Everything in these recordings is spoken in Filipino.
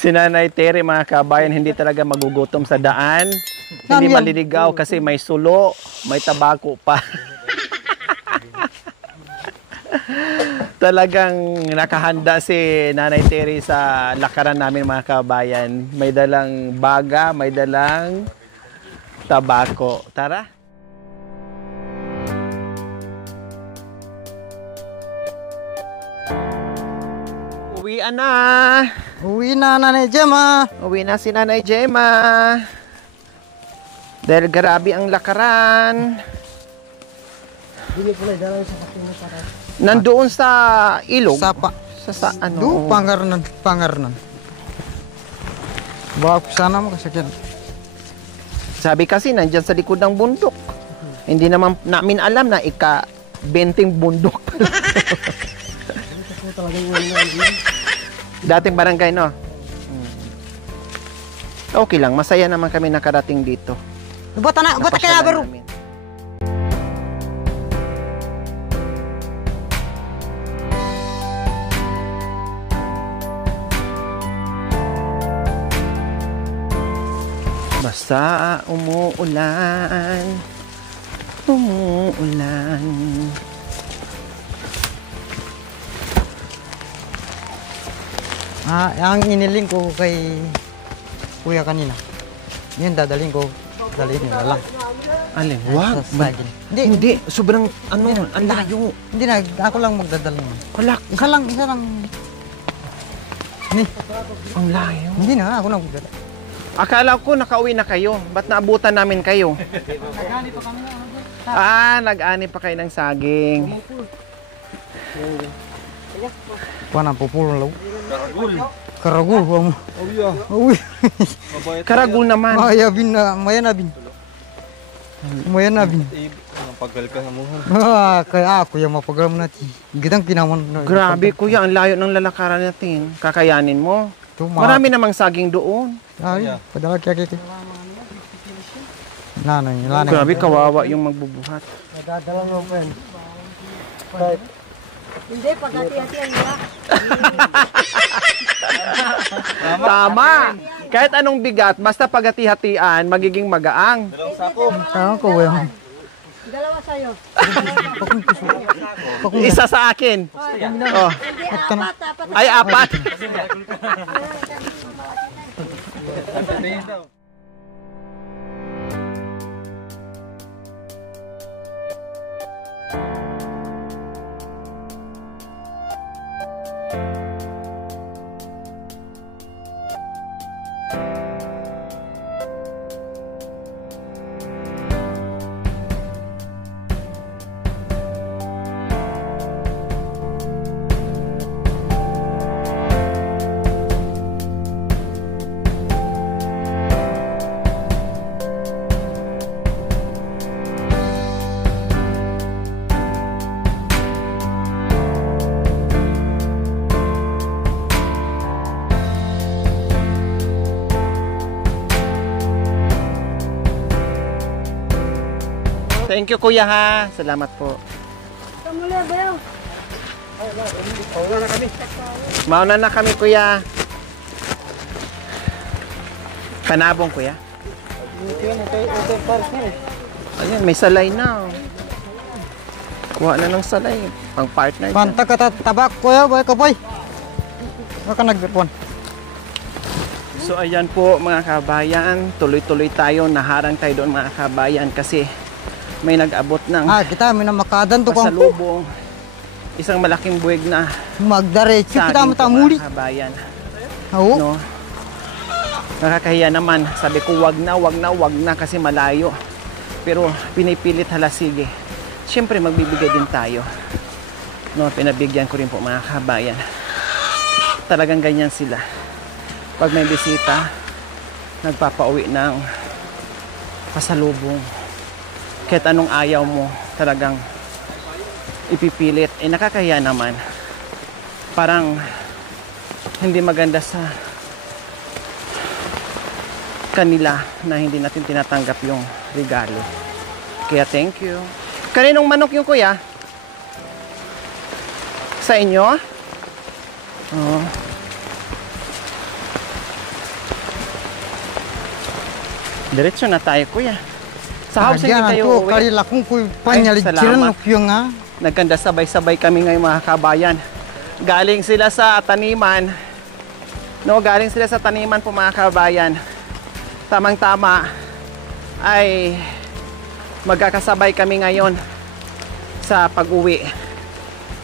Si Nanay Terry, mga kabayan, hindi talaga magugutom sa daan. Hindi maliligaw kasi may sulo, may tabako pa. Talagang nakahanda si Nanay Terry sa lakaran namin, mga kabayan. May dalang baga, may dalang tabako. Tara! Uwian na! Uwi na, Nanay Gemma. Uwi na si Nanay Gemma. Dahil grabe ang lakaran. Nandoon sa ilog. Sa ano? Pangarnan. Bawa sana mo kasi yan. Sabi kasi nandyan sa likod ng bundok. Hindi naman namin alam na ika-20 bundok. Dating barangay, no? Okay lang, masaya naman kami nakarating dito. Bata kaya baro. Basta umuulan. Ang iniling ko kay kuya kanina. Yun dadalhin ko. Dalhin nyo na lang. Alin? Wag. Hindi. Sobrang ang layo. Hindi na, ako lang magdadalhin. Isa lang. Ni. Ang layo. Hindi na, ako lang magdadalhin. Akala ko nakauwi na kayo. Ba't naabutan namin kayo? Nag-ani pa kami. Nag-ani pa kayo ng saging. Paano pupulong law? Karagul. Uy. Karagul naman. Mayanabin. Pagal ka mo. Kaya ako yung mapagal mo natin. Gitang kinaman. Grabe kuya, ang layo ng lalakaran natin. Kakayanin mo. Marami namang saging doon. Ay, padala kaya. Lanay. Grabe, kawawa yung magbubuhat. Nadadala mo pa yan. Hindi, pag-hati-hatian nila. Tama! Kahit anong bigat, basta pag-hati-hatian, magiging magaang. Dalawang sako. Ko ba? Dalawa sa'yo. Isa sa akin. Oh. Hindi, apat. Ay, apat. Thank you kuya ha. Salamat po. Kamuli, bayaw. Mauna na kami kuya. Kanabong kuya. Ayan, may salay na. Kuha na ng salay. Pang partner. Panta ka tabak kuya, boy ka boy. Baka nagpon. So ayan po mga kabayan. Tuloy-tuloy tayo. Naharang tayo doon mga kabayan kasi may nag-abot ng kita may namakadan to kung pasalubong. Isang malaking buwig na magdiretso kita saging po, matamuli. mga kabayan. Oo. No? Nakakahiya naman. Sabi ko wag na kasi malayo. Pero pinipilit halasige. Siyempre magbibigay din tayo. No, pinabigyan ko rin po mga kabayan. Talagang ganyan sila. Pag may bisita, nagpapauwi ng pasalubong. Kahit anong ayaw mo, talagang ipipilit. Nakakahiya naman. Parang hindi maganda sa kanila na hindi natin tinatanggap yung regalo. Kaya thank you. Kaninong manok yung kuya? Sa inyo? Oh. Diretso na tayo, kuya. Sa house hindi Diyan kayo to uuwi. karila kung kuy panyaligiran salamat. no kyo nga. Nagkanda sabay-sabay kami ngayon mga kabayan. Galing sila sa taniman. No, galing sila sa taniman po mga kabayan. Tamang-tama ay magkakasabay kami ngayon sa pag-uwi.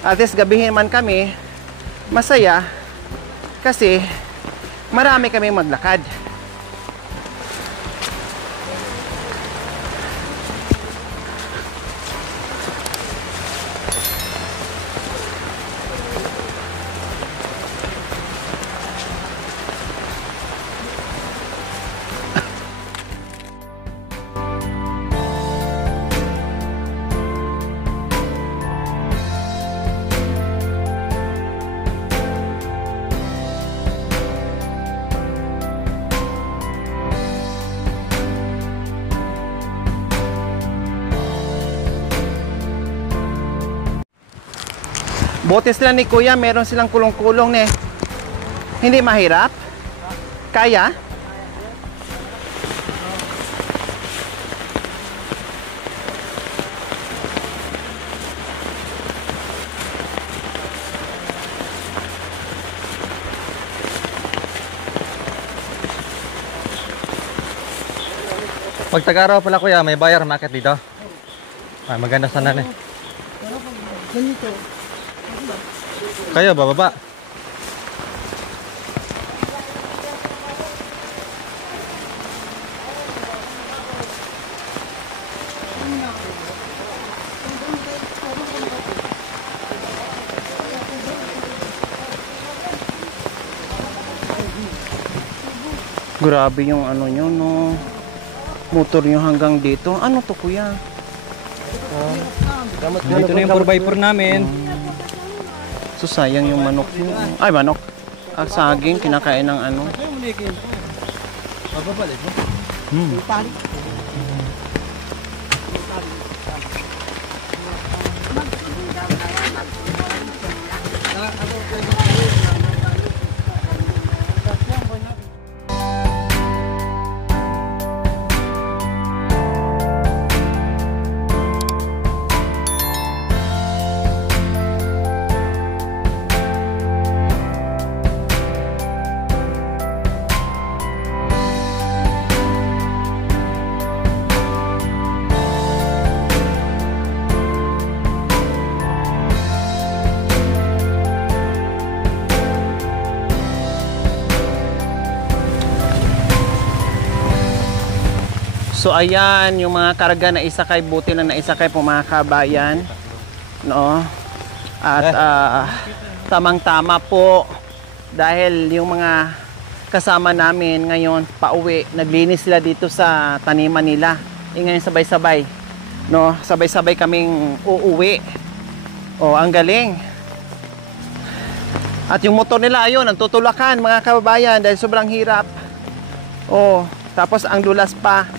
At least gabihin man kami, masaya kasi marami kami maglakad. Bote sila ni kuya, meron silang kulong-kulong ne. Hindi mahirap? Kaya? Pag Tagaraw pala kuya, may bayar market dito. Ah, maganda sana na. Kayo bababa. Grabe yung ano nyo, no. Motor nyo hanggang dito. Ano to kuya? Dito na yung 4x4 namin. So sayang yung manok nyo. Ay, manok. Ang saging, kinakain ng ano. So ayan, yung mga karga na isakay, buti na naisakay po mga kabayan, no? At tamang-tama po dahil yung mga kasama namin ngayon pauwi, naglinis sila dito sa taniman nila. Ngayon sabay-sabay, no? Sabay-sabay kaming uuwi. Oh, ang galing. At yung motor nila ayun, nagtutulakan mga kababayan dahil sobrang hirap. Oh, tapos ang dulas pa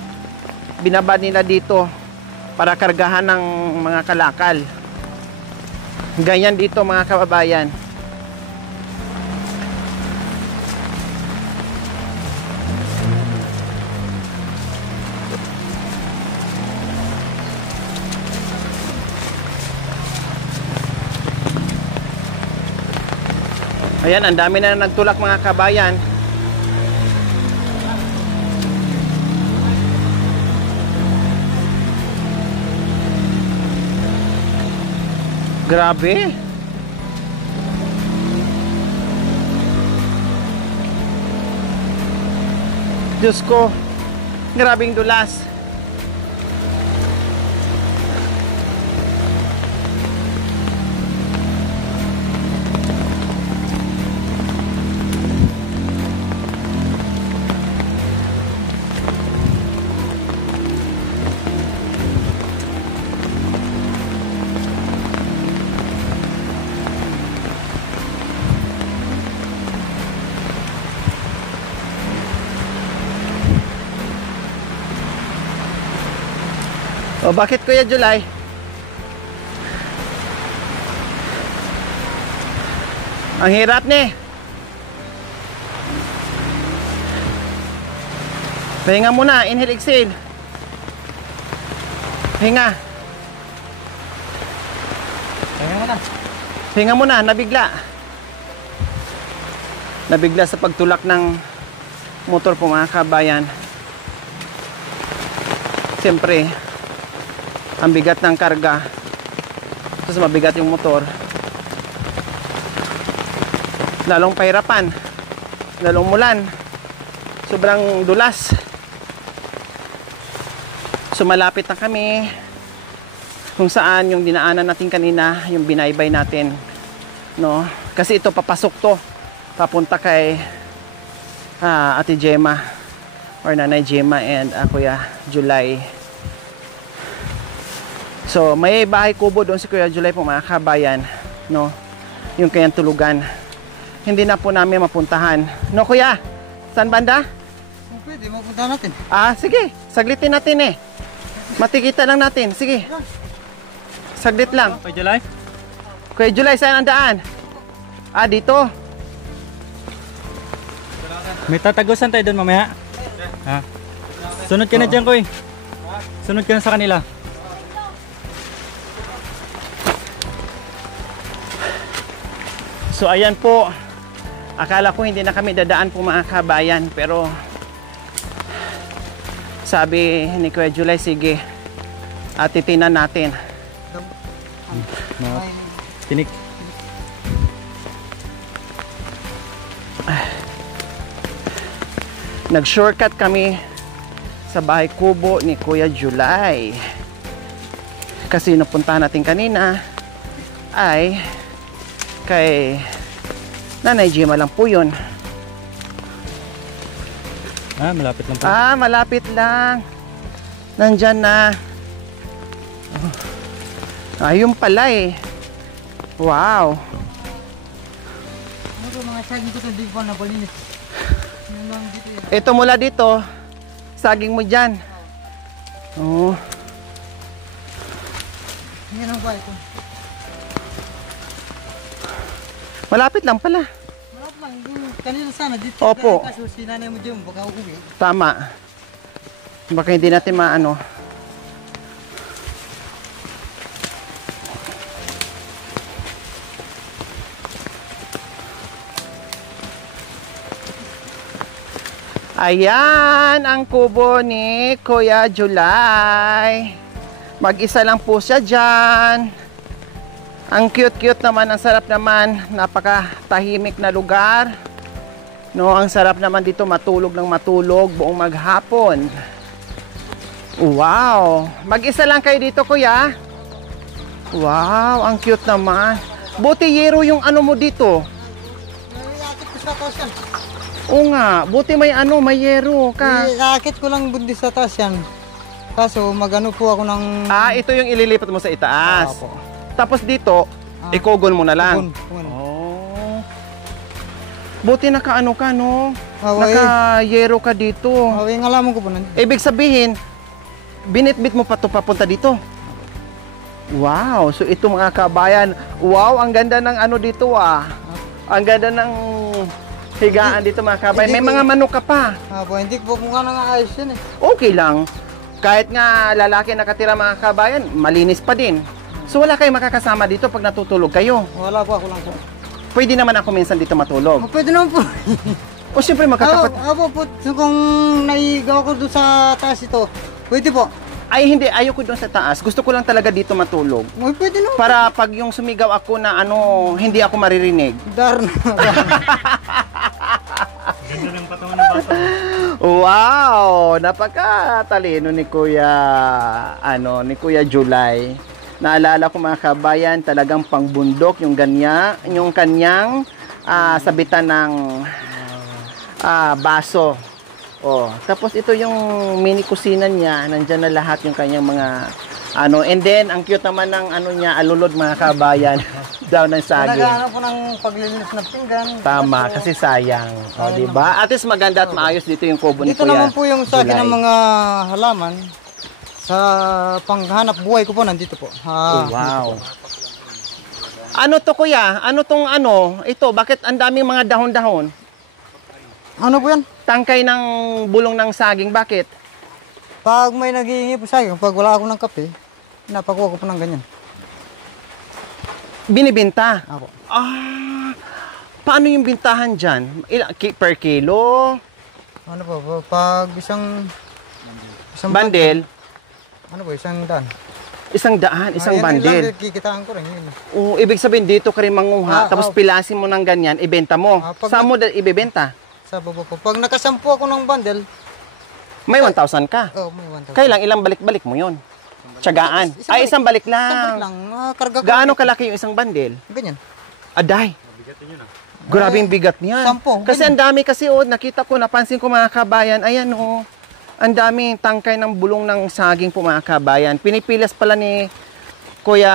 binabad nila dito para kargahan ng mga kalakal. Ganyan dito mga kababayan. Ayan, ang dami na nagtulak mga kabayan. Grabe. Diyos ko, grabing dulas. O bakit Kuya July? Ang hirap ni. Pahinga muna, inhale, exhale. Hinga. Hinga muna, nabigla. Nabigla sa pagtulak ng motor po mga kabayan. Siyempre, ang bigat ng karga. Tapos mabigat yung motor. Lalong pahirapan. Lalong mulan. Sobrang dulas. So malapit na kami kung saan yung dinaanan natin kanina, yung binaybay natin, no? Kasi ito papasok to papunta kay Ate Gemma or Nanay Gemma and Kuya July. So may bahay kubo doon si Kuya July po mga kabayan, no? Yung kanyang tulugan. Hindi na po namin mapuntahan. No Kuya? Saan banda? Pwede, mapunta natin. Sige. Saglitin natin eh. Matikita lang natin. Sige. Saglit lang. Kuya July? Kuya July, saan ang daan? Dito. May tatagusan tayo doon mamaya. Ha? Sunod ka na dyan, Kuy. Sunod ka na sa kanila. So ayan po. Akala ko hindi na kami dadaan po mga kabayan. Pero sabi ni Kuya July, sige. Titinan natin. Tinik. Nag-shortcut kami sa bahay kubo ni Kuya July. Kasi napuntahan natin kanina ay kay Nanay Gemma lang po yun. Malapit lang po. Malapit lang. Nandyan na. Ayun pala eh. Wow. Ano mga saging ko ito, di pa napalinis. Yun lang dito yan. Ito mula dito, saging mo dyan. Oh. Yan ang bahay ko. Malapit lang pala. Malap lang, kanina sana dito. Opo. Kaso si nanay mo dyan, baka uwi. Tama. Baka hindi natin maano. Ayan ang kubo ni Kuya July. Mag-isa lang po siya dyan. Ang cute-cute naman, ang sarap naman. Napaka-tahimik na lugar. No, ang sarap naman dito matulog ng matulog buong maghapon. Wow! Mag-isa lang kayo dito, Kuya? Wow, ang cute naman. Buti yero yung ano mo dito. Iakit ko sa taas yan. Oo nga, buti may ano, may yero ka. Iakit ko lang bundi sa taas yan. Kaso magano po ako ng... Ito yung ililipat mo sa itaas. Opo. Tapos dito, ikugon mo na lang. Kugon. Oh. Buti nakaano ka, no? Away. Naka-yero ka dito. Away nga lamang ko po nandito. Ibig sabihin, binitbit mo pa ito papunta dito. Wow, so ito mga kabayan. Wow, ang ganda ng ano dito Ang ganda ng higaan dito mga kabayan. May mga manok ka pa. Hindi po kung ano nga ayos yun eh. Okay lang. Kahit nga lalaki nakatira mga kabayan, malinis pa din. So wala kayong makakasama dito pag natutulog kayo. Wala po, ako lang po. Pwede naman ako minsan dito matulog. Pwede naman po. O siyempre magkakapat... Ako po, kung naigaw ko doon sa taas ito, pwede po. Ay hindi, ayoko doon sa taas. Gusto ko lang talaga dito matulog. Pwede naman. Para pag yung sumigaw ako na ano, hindi ako maririnig. Darn. Ganda ng patungan ng bata. Wow! Napakatalino ni Kuya, ni Kuya July. Naalala ko mga kabayan, talagang pangbundok yung kanyang sabitan ng baso. Tapos ito yung mini kusina niya, nandyan na lahat yung kanyang mga and then ang cute naman ng niya, alulod mga kabayan. Down ng saging. Naghahanap po ng paglilinis ng pinggan. Tama, kasi sayang. Di ba? At least maganda at maayos dito yung kubo ni Dito Kuya naman po yung sa akin July. ng mga halaman. Sa panghanap buhay ko po, nandito po. Wow. Ano to Kuya? Ano tong Ito, bakit ang daming mga dahon-dahon? Ano po yan? Tangkay ng bulong ng saging, bakit? Pag may naghihingi po sa akin, pag wala ako ng kape, napakuha ko po ng ganyan. Binibenta? Ako. Ah, paano yung bintahan dyan? Per kilo? Ano po, pag isang Bandel? Ano po, isang daan. Isang daan, isang Yan bandel. lang, kikitaan ko rin yun. Oo, ibig sabihin dito ka rin manguha, tapos pilasin mo ng ganyan, ibenta mo. Pag Saan mo ibebenta? Sa baba po. Pag nakasampu ako ng bundle, May 1,000 ka. may 1,000. Kailang ilang balik-balik mo yon? Tiyagaan. Ay, isang balik Isang balik lang. lang, karga ko. Gaano kalaki yung isang bandel? Ganyan. Aday. Grabe yung bigat niyan. 10, Kasi ang dami kasi, nakita ko, napansin ko mga kabayan, ayan ang dami tangkay ng bulong ng saging po mga kabayan. Pinipilas pala ni Kuya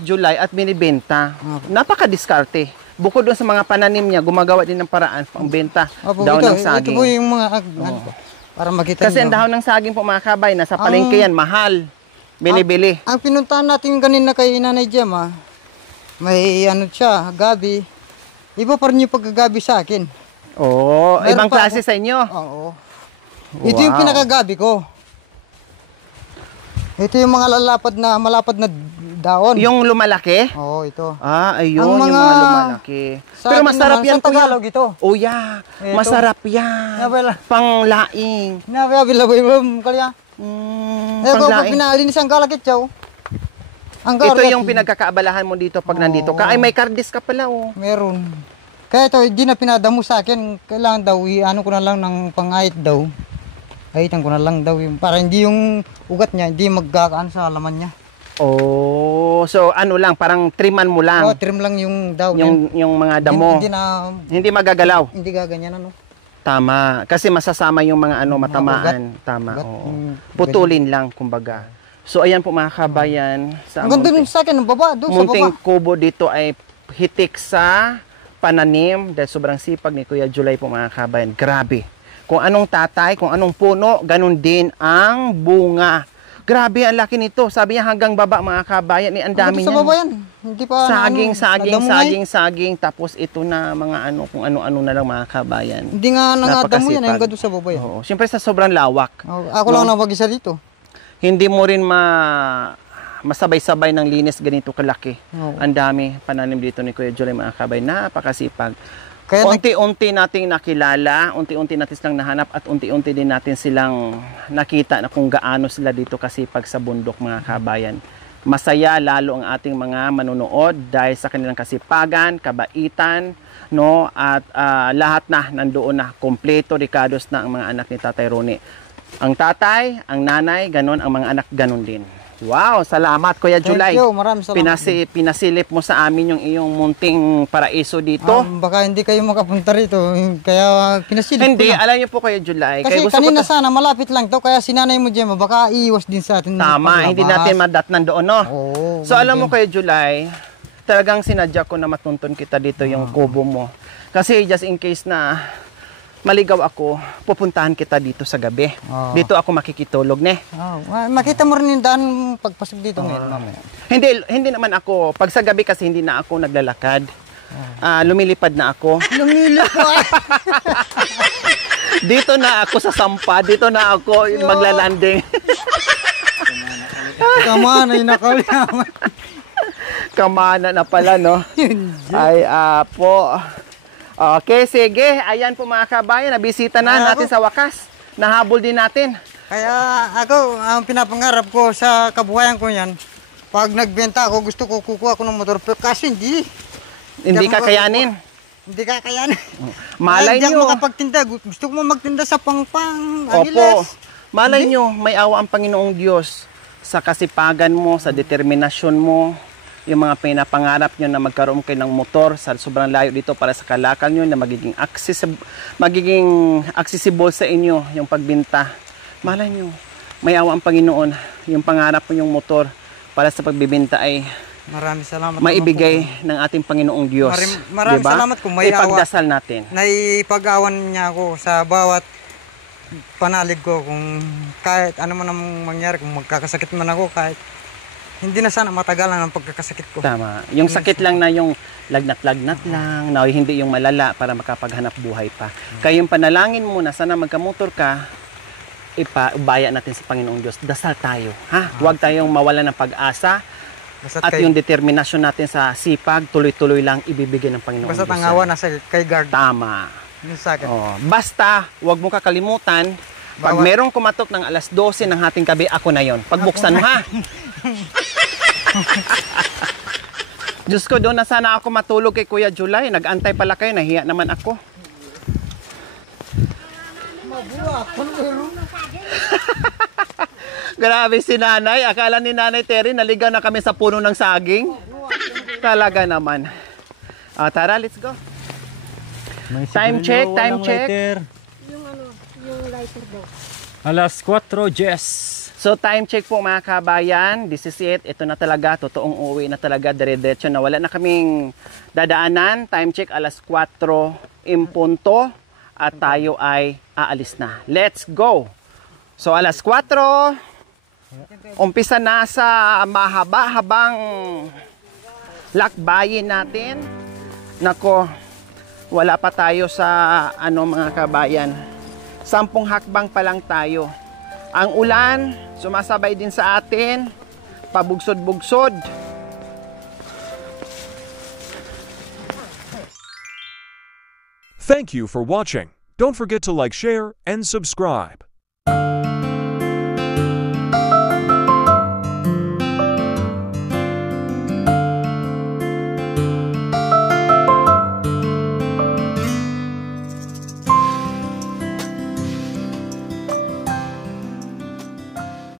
July at binibenta. Napaka-diskarte. Bukod doon sa mga pananim niya, gumagawa din ng paraan pang benta daw ng saging. Ito po yung mga, para makita Kasi ang niyo. dahon ng saging po mga kabayan, nasa palengke yan, mahal. Binibili. Ang pinuntahan natin kanina kay Nanay Gemma, may ano siya, gabi. Iba pa rin yung pagkagabi sa akin. Oo, Meron ibang pa klase sa inyo. Oo. Ito yung Wow. pinakagabi ko. Ito yung mga malapad na daon. Yung lumalaki? Oo, ito. Ayun, Ang yung mga- mga lumalaki. Sa Pero atin masarap naman, yan, sa kuya. Tagalog ito. Oh, yeah. Ito. Masarap yan. Wala. Panglaing. Nabiyabilabay mo kalya. Eh, kung Panglaing. pinalinis ang galakit siya. Ang Ito galakit. yung pinagkakaabalahan mo dito pag nandito ka. Ay, may kardis ka pala, Meron. Kaya ito, hindi na pinadamo sa akin. Kailangan daw, ano ko na lang ng pangait daw. Ahitan ko na lang daw yung, para hindi yung ugat niya, hindi magkakaan sa laman niya. Oh, so ano lang, parang triman mo lang. Trim lang yung daw. Yung mga damo. Hindi magagalaw. Hindi gaganyan ano. Tama. Kasi masasama yung mga matamaan. Tama. Ugat. Oo. Putulin lang, kumbaga. So, ayan po mga kabayan. Sa Ang ganda dun sa akin, baba, doon sa munting baba. kubo dito ay hitik sa pananim dahil sobrang sipag ni Kuya July po mga kabayan. Grabe. Kung anong tatay, kung anong puno, ganun din ang bunga. Grabe, ang laki nito. Sabi niya hanggang baba mga kabayan. Ang dami Sa niya. baba yan. Hindi pa Saging. Tapos ito na mga kung ano-ano na lang mga kabayan. Hindi nga nangadamo yan, Napakasipag. hanggang doon sa baba yan. Oo. Siyempre sa sobrang lawak. Ako lang na mag-isa dito. Hindi mo rin masabay-sabay ng linis ganito kalaki. Oo. Ang dami pananim dito ni Kuya July mga kabayan. Napakasipag. Kaya Unti-unti nating nakilala, unti-unti natin silang nahanap at unti-unti din natin silang nakita na kung gaano sila dito kasipag sa bundok mga kabayan. Masaya lalo ang ating mga manonood dahil sa kanilang kasipagan, kabaitan, at lahat na nandoon na, kompleto, rikados na ang mga anak ni Tatay Ronnie. Ang tatay, ang nanay, ganon, ang mga anak, ganon din. Wow, salamat Kuya July. Thank you, maraming salamat. Pinasilip mo sa amin yung iyong munting paraiso dito. Baka hindi kayo makapunta rito, kaya pinasilip Hindi, ko na. alam niyo po Kuya July. Kasi kaya gusto kanina ko sana malapit lang to, kaya sinanay mo Gemma, baka iiwas din sa atin. tama, paglabas. hindi natin madatnan doon, no? Oo, So alam mo Kuya July, talagang sinadya ko na matuntun kita dito yung kubo mo. Kasi just in case na maligaw ako, pupuntahan kita dito sa gabi. Dito ako makikitulog, ne? Makita mo rin yung daan pagpasok dito ngayon mamaya. Hindi naman ako, pag sa gabi kasi hindi na ako naglalakad. Lumilipad na ako. Lumilipad! Dito na ako sa sampa, dito na ako maglalanding. Kamana yung nakalyaman. Kamana na pala, no? Ay, po. Okay, sige. Ayan po mga kabayan, nabisita na natin sa wakas. Nahabol din natin. Kaya ako, ang pinapangarap ko sa kabuhayan ko yan, pag nagbenta ako, gusto ko kukuha ko ng motor. Pero kasi hindi. Hindi kakayanin. Hindi kakayanin. Malay Hindi ako nyo. makapagtinda. Gusto ko magtinda sa pangpang. Opo. Angeles. Malay nyo, may awa ang Panginoong Diyos sa kasipagan mo, sa determinasyon mo, yung mga pinapangarap nyo na magkaroon kayo ng motor sa sobrang layo dito para sa kalakal nyo na magiging accessible sa inyo yung pagbinta. Malay nyo, may awa ang Panginoon, yung pangarap mo yung motor para sa pagbibinta ay Maraming salamat. maibigay ng ating Panginoong Diyos. Maraming Diba? salamat kung may awa. Ipagdasal natin. Naipag-awan niya ako sa bawat panalig ko kung kahit ano man ang mangyari, kung magkakasakit man ako, kahit hindi na sana matagalan ang pagkakasakit ko. Tama. Yung sakit lang na yung lagnat-lagnat lang, na hindi yung malala para makapaghanap buhay pa. Kaya yung panalangin mo na sana magkamotor ka, ipaubaya natin sa Panginoong Diyos. Dasal tayo, ha? Huwag tayong mawala ng pag-asa Basta't at yung determinasyon natin sa sipag, tuloy-tuloy lang ibibigay ng Panginoong basta't Diyos. ang awa nasa kay guard. Tama. Yun sa akin. Oh, basta, huwag mo kakalimutan, pag Bawat- merong kumatok ng alas 12 ng hating gabi, ako na yon. Pagbuksan mo, ha? Diyos ko, doon na sana ako matulog kay Kuya July. Nag-antay pala kayo, nahiya naman ako. Grabe si nanay. Akala ni Nanay Terry, naligaw na kami sa puno ng saging. Talaga naman. Tara, let's go. May Time sigarilyo, check, time walang check. lighter. Yung lighter daw. Alas 4, Jess. So time check po mga kabayan, this is it. Ito na talaga, totoong uuwi na talaga, dire-diretso na. Wala na kaming dadaanan. Time check alas 4 impunto at tayo ay aalis na. Let's go! So alas 4, umpisa na sa mahaba-habang lakbayin natin. Nako, wala pa tayo sa mga kabayan. 10 hakbang pa lang tayo. Ang ulan, sumasabay din sa atin. Pabugsod-bugsod. Thank you for watching. Don't forget to like, share, and subscribe.